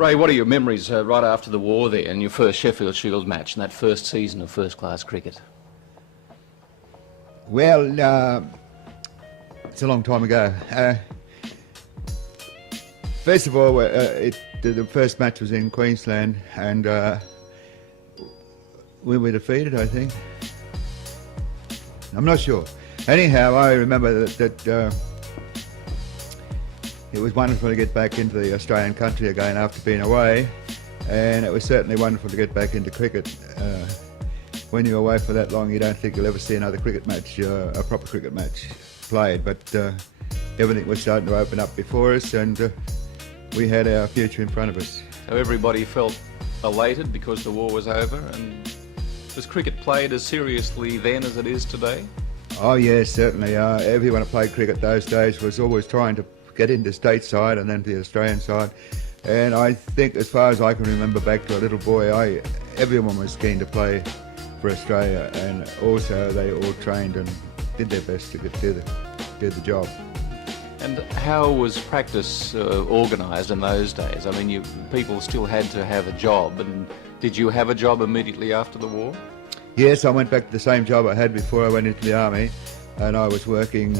Ray, what are your memories right after the war there and your first Sheffield Shield match and that first season of first-class cricket? Well, it's a long time ago. First of all, the first match was in Queensland, and we were defeated, I think. I'm not sure. Anyhow, I remember that it was wonderful to get back into the Australian country again after being away, and it was certainly wonderful to get back into cricket. When you're away for that long, you don't think you'll ever see another cricket match, a proper cricket match played, but everything was starting to open up before us, and we had our future in front of us. So everybody felt elated because the war was over, and was cricket played as seriously then as it is today? Oh yes, certainly. Everyone who played cricket those days was always trying to get into stateside and then to the Australian side. And I think, as far as I can remember back to a little boy, everyone was keen to play for Australia, and also they all trained and did their best to do the job. And how was practice organised in those days? I mean, people still had to have a job, and did you have a job immediately after the war? Yes, I went back to the same job I had before I went into the army, and I was working.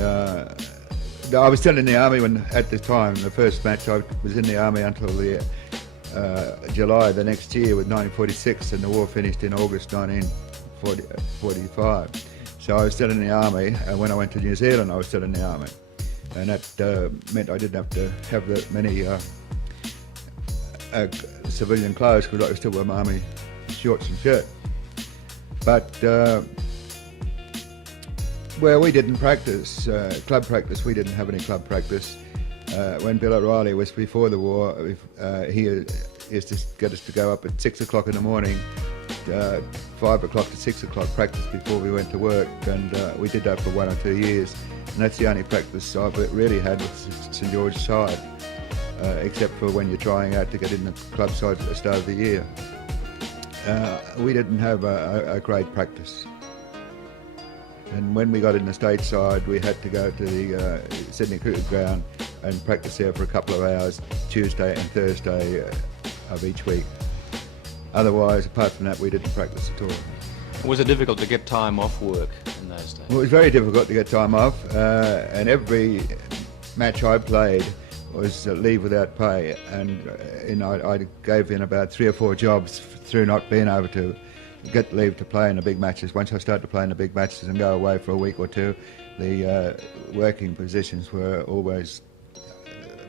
I was still in the army at the time. The first match, I was in the army until the July the next year with 1946, and the war finished in August 1945. So I was still in the army, and when I went to New Zealand, I was still in the army, and that meant I didn't have to have that many civilian clothes because I could still wear my army shorts and shirt. But well, we didn't practice club practice. We didn't have any club practice. When Bill O'Reilly was before the war, he used to get us to go up at 6 o'clock in the morning, 5 o'clock to 6 o'clock practice before we went to work, and we did that for 1 or 2 years. And that's the only practice I've really had with St George's side, except for when you're trying out to get in the club side at the start of the year. We didn't have a great practice. And when we got in the stateside, we had to go to the Sydney Cricket Ground and practice there for a couple of hours, Tuesday and Thursday of each week. Otherwise, apart from that, we didn't practice at all. Was it difficult to get time off work in those days? Well, it was very difficult to get time off, and every match I played was leave without pay, and I gave in about 3 or 4 jobs through not being able to get leave to play in the big matches. Once I started to play in the big matches and go away for a week or two, the working positions were always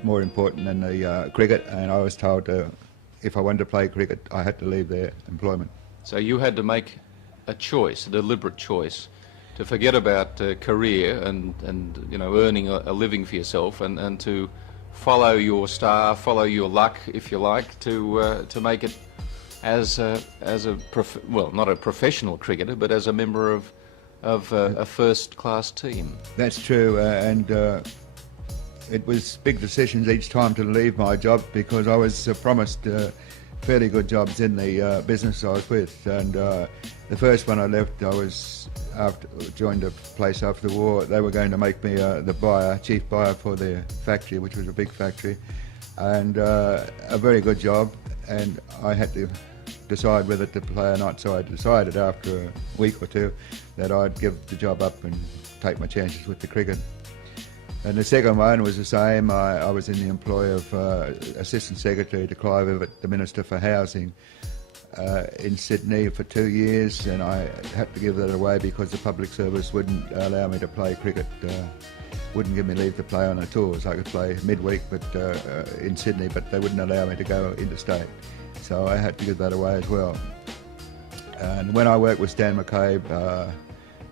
more important than the cricket, and I was told if I wanted to play cricket, I had to leave their employment. So you had to make a choice, a deliberate choice, to forget about career and earning a living for yourself, and to follow your star, follow your luck, if you like, to make it as not a professional cricketer, but as a member of a first-class team. That's true, and it was big decisions each time to leave my job, because I was promised fairly good jobs in the business I was with, and the first one I left, joined a place after the war. They were going to make me the chief buyer for their factory, which was a big factory, and a very good job, and I had to decide whether to play or not, so I decided after a week or two that I'd give the job up and take my chances with the cricket. And the second one was the same. I was in the employ of Assistant Secretary to Clive Evatt, the Minister for Housing, in Sydney for 2 years, and I had to give that away because the public service wouldn't allow me to play cricket, wouldn't give me leave to play on the tours. I could play midweek in Sydney, but they wouldn't allow me to go interstate. So I had to give that away as well. And when I worked with Stan McCabe,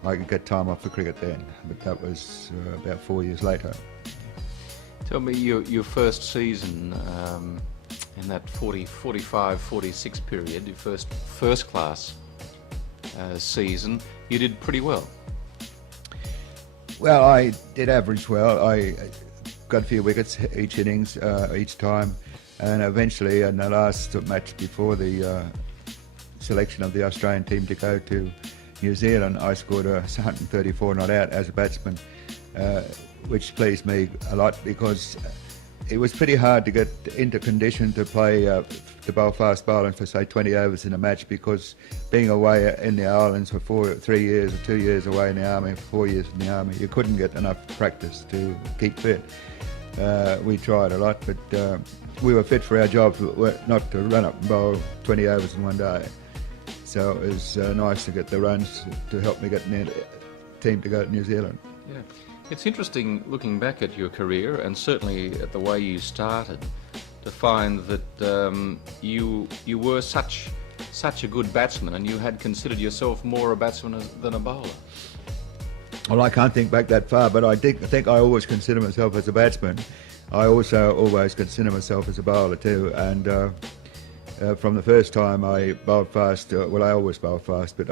I could get time off for cricket then, but that was about 4 years later. Tell me your first season in that 45-46 period, your first class season, you did pretty well. Well, I did average well. I got a few wickets each innings, each time, and eventually in the last match before the selection of the Australian team to go to New Zealand, I scored 134 not out as a batsman, which pleased me a lot, because it was pretty hard to get into condition to play the Belfast bowling for say 20 overs in a match, because being away in the islands for 3 years or 2 years away in the army, 4 years in the army, you couldn't get enough practice to keep fit. We tried a lot, but we were fit for our jobs, not to run up and bowl 20 overs in one day. So it was nice to get the runs to help me get in the team to go to New Zealand. Yeah. It's interesting looking back at your career, and certainly at the way you started, to find that you were such a good batsman, and you had considered yourself more a batsman than a bowler. Well, I can't think back that far, but I think I always consider myself as a batsman. I also always consider myself as a bowler too, and from the first time I bowled fast, well, I always bowled fast, but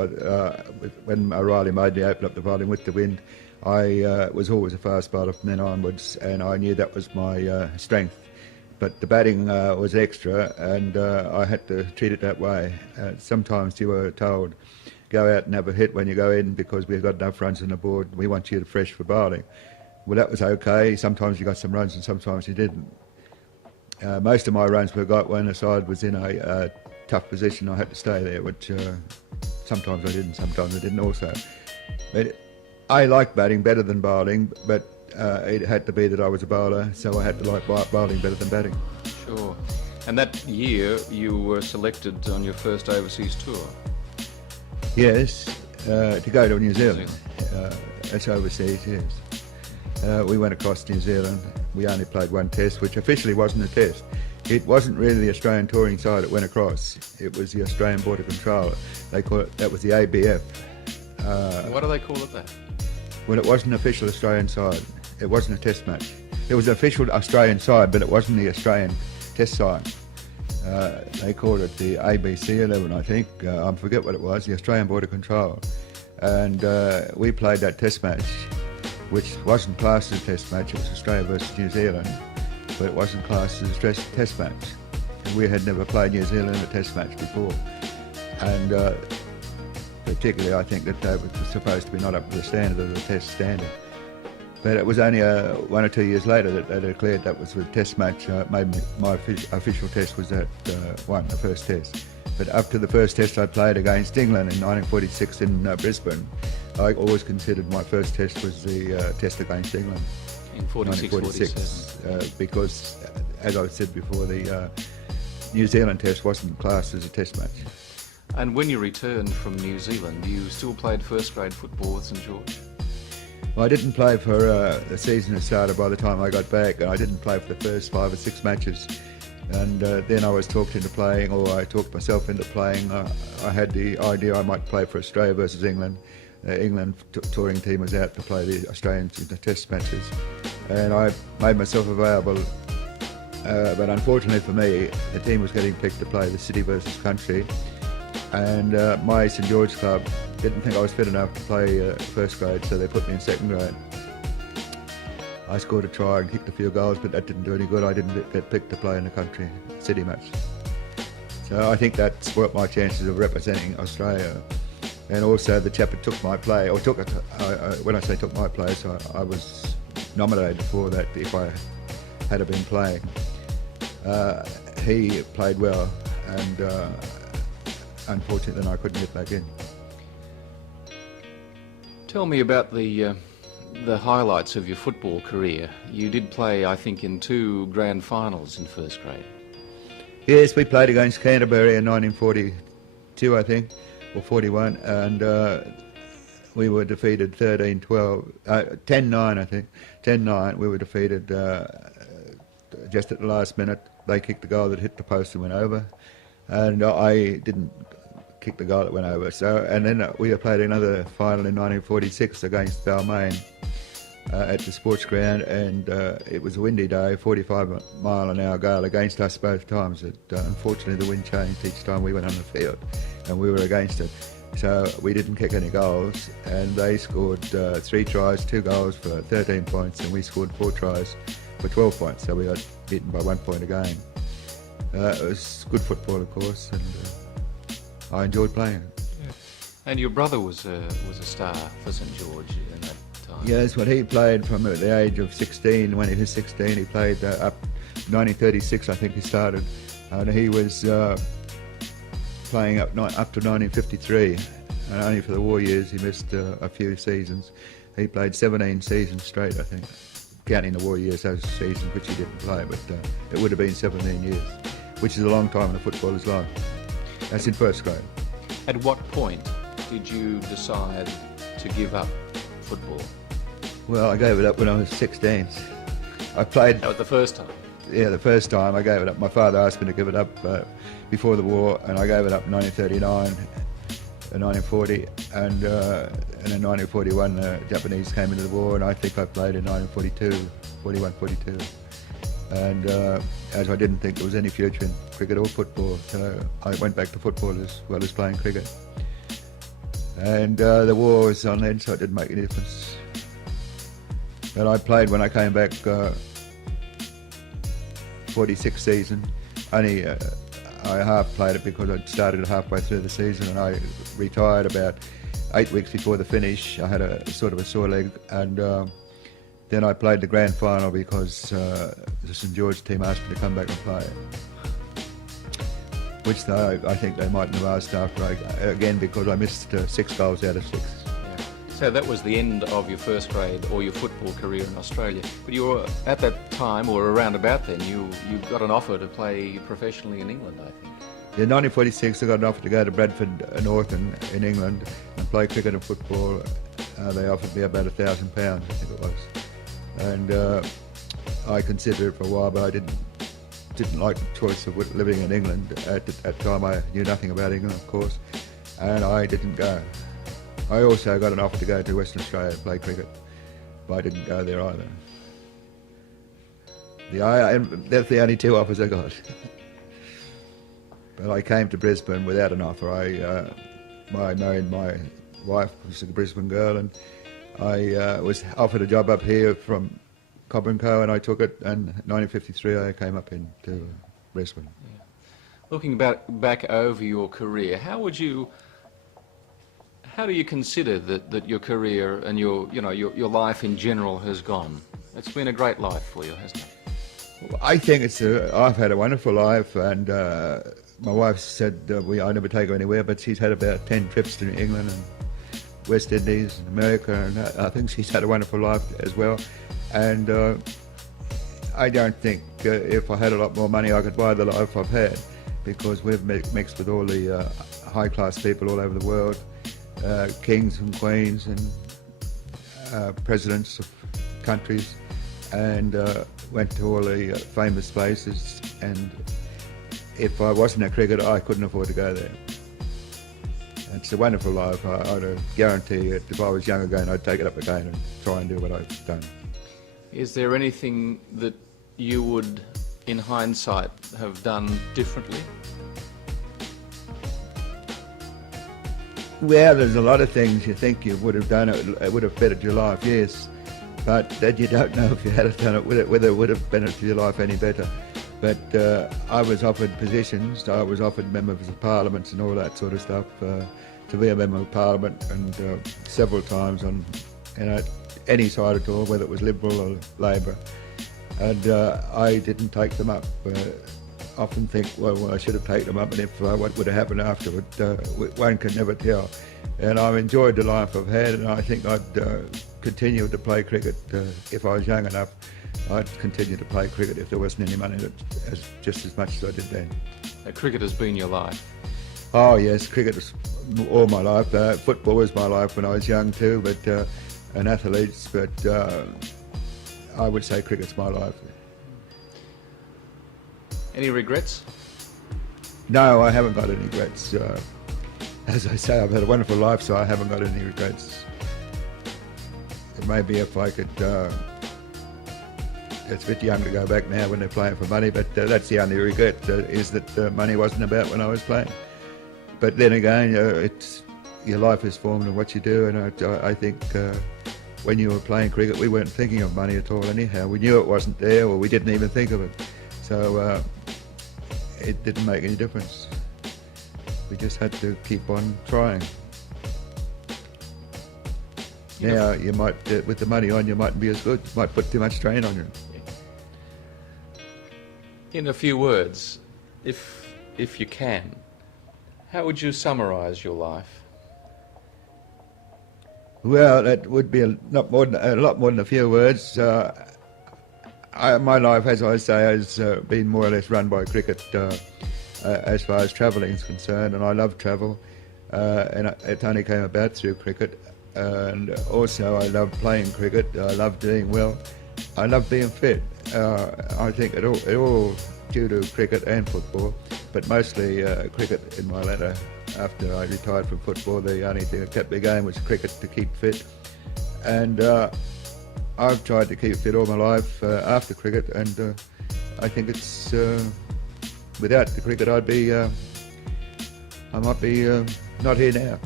when O'Reilly made me open up the bowling with the wind, I was always a fast bowler from then onwards, and I knew that was my strength. But the batting was extra, and I had to treat it that way. Sometimes you were told, go out and have a hit when you go in, because we've got enough runs on the board, we want you fresh for bowling. Well, that was okay. Sometimes you got some runs and sometimes you didn't. Most of my runs were got when the side was in a tough position. I had to stay there, which sometimes I didn't, sometimes I didn't also. But I liked batting better than bowling, but it had to be that I was a bowler, so I had to like bowling better than batting. Sure. And that year you were selected on your first overseas tour. Yes, to go to New Zealand. That's overseas, yes. We went across New Zealand. We only played one test, which officially wasn't a test. It wasn't really the Australian touring side that went across. It was the Australian Border Control. They call it, that was the ABF. Why do they call it that? Well, it wasn't an official Australian side. It wasn't a test match. It was an official Australian side, but it wasn't the Australian test side. They called it the ABC 11, I think. I forget what it was, the Australian Border Control. And we played that test match, which wasn't classed as a test match. It was Australia versus New Zealand, but it wasn't classed as a test match. And we had never played New Zealand in a test match before. And particularly, I think that they were supposed to be not up to the standard of the test standard. But it was only 1 or 2 years later that they declared that was a test match. Maybe my official test was that one, the first test. But up to the first test I played against England in 1946 in Brisbane, I always considered my first test was the test against England. In 46, because, as I said before, the New Zealand test wasn't classed as a test match. And when you returned from New Zealand, you still played first grade football with St George? Well, I didn't play for the season had started by the time I got back, and I didn't play for the first 5 or 6 matches. And then I was talked into playing, or I talked myself into playing. I had the idea I might play for Australia versus England. England touring team was out to play the Australians in the test matches, and I made myself available. But unfortunately for me, the team was getting picked to play the city versus country, and my St George club didn't think I was fit enough to play first grade, so they put me in second grade. I scored a try and kicked a few goals, but that didn't do any good. I didn't get picked to play in the country city match. So I think that spoilt my chances of representing Australia. And also the chap that took my play, or took it, when I say took my place, I was nominated for that if I had been playing. He played well, and unfortunately then I couldn't get back in. Tell me about the highlights of your football career. You did play, I think, in 2 grand finals in first grade. Yes, we played against Canterbury in 1942, I think, or 41, and we were defeated 13-12, 10-9, I think, 10-9. We were defeated just at the last minute. They kicked the goal that hit the post and went over, and I didn't kick the goal that went over. So, and then we played another final in 1946 against Balmain at the sports ground, and it was a windy day, 45-mile-an-hour gale against us both times. Unfortunately, the wind changed each time we went on the field, and we were against it. So we didn't kick any goals, and they scored 3 tries, 2 goals for 13 points, and we scored 4 tries for 12 points. So we got beaten by 1 point a game. It was good football, of course, and I enjoyed playing. Yeah. And your brother was a star for St George in that time. Yes, well, he played from the age of 16. When he was 16, he played up 1936, I think he started, and he was playing up to 1953, and only for the war years he missed a few seasons. He played 17 seasons straight, I think, counting the war years, those seasons which he didn't play, but it would have been 17 years, which is a long time in a footballer's life. That's in first grade. At what point did you decide to give up football? Well, I gave it up when I was 16. I played... That was the first time? Yeah, the first time I gave it up. My father asked me to give it up before the war, and I gave it up in 1939 and 1940, and in 1941 the Japanese came into the war, and I think I played in 1942, and as I didn't think there was any future in cricket or football, so I went back to football as well as playing cricket. And the war was on then, so it didn't make any difference. But I played when I came back 46 season. Only I half played it because I started halfway through the season, and I retired about 8 weeks before the finish. I had a sort of a sore leg, and then I played the grand final because the St George team asked me to come back and play, which I think they mightn't have asked after again because I missed 6 goals out of 6. Yeah. So that was the end of your first grade or your football career in Australia. But you were, at that time, or around about then, you got an offer to play professionally in England, I think. In 1946 I got an offer to go to Bradford North in England and play cricket and football. They offered me about £1,000, I think it was. And I considered it for a while, but I didn't like the choice of living in England. At that time I knew nothing about England, of course, and I didn't go. I also got an offer to go to Western Australia to play cricket, but I didn't go there either. That's the only 2 offers I got. But I came to Brisbane without an offer. I married my wife, who's a Brisbane girl, and I was offered a job up here from Cobb & Co, and I took it, and in 1953 I came up into Brisbane. Yeah. Looking back over your career, how do you consider that your career and your life in general has gone? It's been a great life for you, hasn't it? Well, I think I've had a wonderful life, and my wife said I never take her anywhere, but she's had about 10 trips to England and West Indies and America, and I think she's had a wonderful life as well. And I don't think if I had a lot more money I could buy the life I've had, because we've mixed with all the high-class people all over the world, kings and queens and presidents of countries, and went to all the famous places, and if I wasn't a cricketer I couldn't afford to go there. It's a wonderful life. I'd guarantee it, if I was young again I'd take it up again and try and do what I've done. Is there anything that you would, in hindsight, have done differently? Well, there's a lot of things you think you would have done. It would have bettered your life, yes, but that you don't know if you had done it, whether it would have bettered your life any better. But I was offered positions. I was offered members of parliaments and all that sort of stuff, to be a member of parliament, and several times on any side at all, whether it was Liberal or Labor, and I didn't take them up. Often think, well, I should have taken them up, and if what would have happened afterward, one can never tell. And I've enjoyed the life I've had, and I think I'd continue to play cricket if I was young enough. I'd continue to play cricket if there wasn't any money, just as much as I did then. Cricket has been your life? Oh yes, cricket is all my life. Football was my life when I was young too, but and athletes, but I would say cricket's my life. Any regrets? No, I haven't got any regrets. As I say, I've had a wonderful life, so I haven't got any regrets. Maybe if I could, it's a bit young to go back now when they're playing for money, but that's the only regret, is that money wasn't about when I was playing. But then again, your life is formed in what you do, and I think when you were playing cricket, we weren't thinking of money at all anyhow. We knew it wasn't there, or we didn't even think of it. So it didn't make any difference. We just had to keep on trying. Now, you might, with the money on, you mightn't be as good. You might put too much strain on you. In a few words, if you can, how would you summarise your life? Well, it would be a lot more than a few words. My life, as I say, has been more or less run by cricket as far as travelling is concerned, and I love travel, and it only came about through cricket. And also, I love playing cricket. I love doing well. I love being fit. I think it all due to cricket and football, but mostly cricket in my latter. After I retired from football, the only thing that kept me going was cricket to keep fit. And I've tried to keep fit all my life after cricket, and I think it's without the cricket I might be not here now.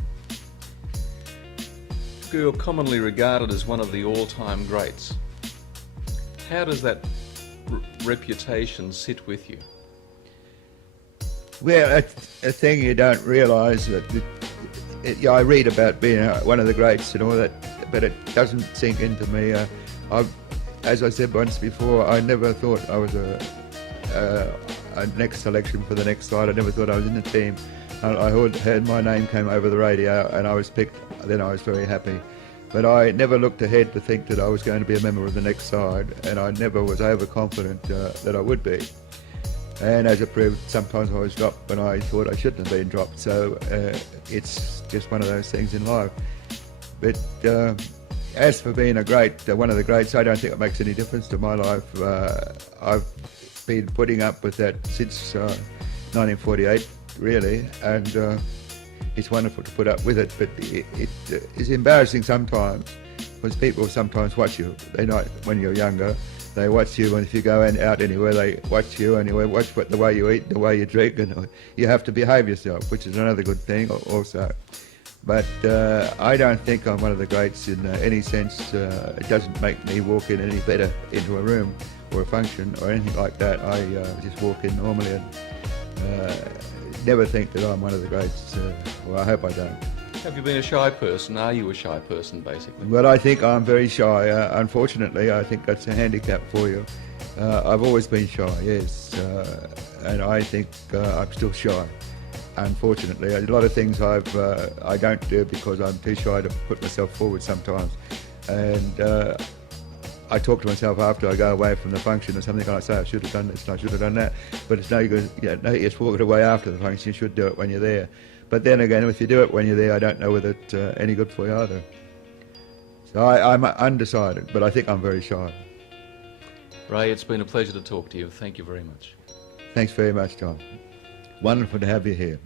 You're commonly regarded as one of the all-time greats. How does that reputation sit with you? Well, a thing you don't realise that I read about being one of the greats and all that, but it doesn't sink into me. As I said once before, I never thought I was a next selection for the next side. I never thought I was in the team. I heard my name came over the radio and I was picked. Then I was very happy. But I never looked ahead to think that I was going to be a member of the next side, and I never was overconfident that I would be. And as it proved, sometimes I was dropped when I thought I shouldn't have been dropped. So it's just one of those things in life. But as for being a great, one of the greats, I don't think it makes any difference to my life. I've been putting up with that since 1948, really, and it's wonderful to put up with it. But it is embarrassing sometimes, because people sometimes watch you. They know when you're younger. They watch you, and if you go out anywhere, they watch you, and you watch the way you eat, the way you drink, and you have to behave yourself, which is another good thing also. But I don't think I'm one of the greats in any sense. It doesn't make me walk in any better into a room or a function or anything like that. I just walk in normally and never think that I'm one of the greats. Well, I hope I don't. Have you been a shy person? Are you a shy person, basically? Well, I think I'm very shy. Unfortunately, I think that's a handicap for you. I've always been shy, yes, and I think I'm still shy. Unfortunately, a lot of things I don't do because I'm too shy to put myself forward sometimes. And I talk to myself after I go away from the function or something, and I say I should have done this and I should have done that. But it's no good. No use walking away after the function. You should do it when you're there. But then again, if you do it when you're there, I don't know whether it's any good for you either. So I'm undecided, but I think I'm very shy. Ray, it's been a pleasure to talk to you. Thank you very much. Thanks very much, Tom. Wonderful to have you here.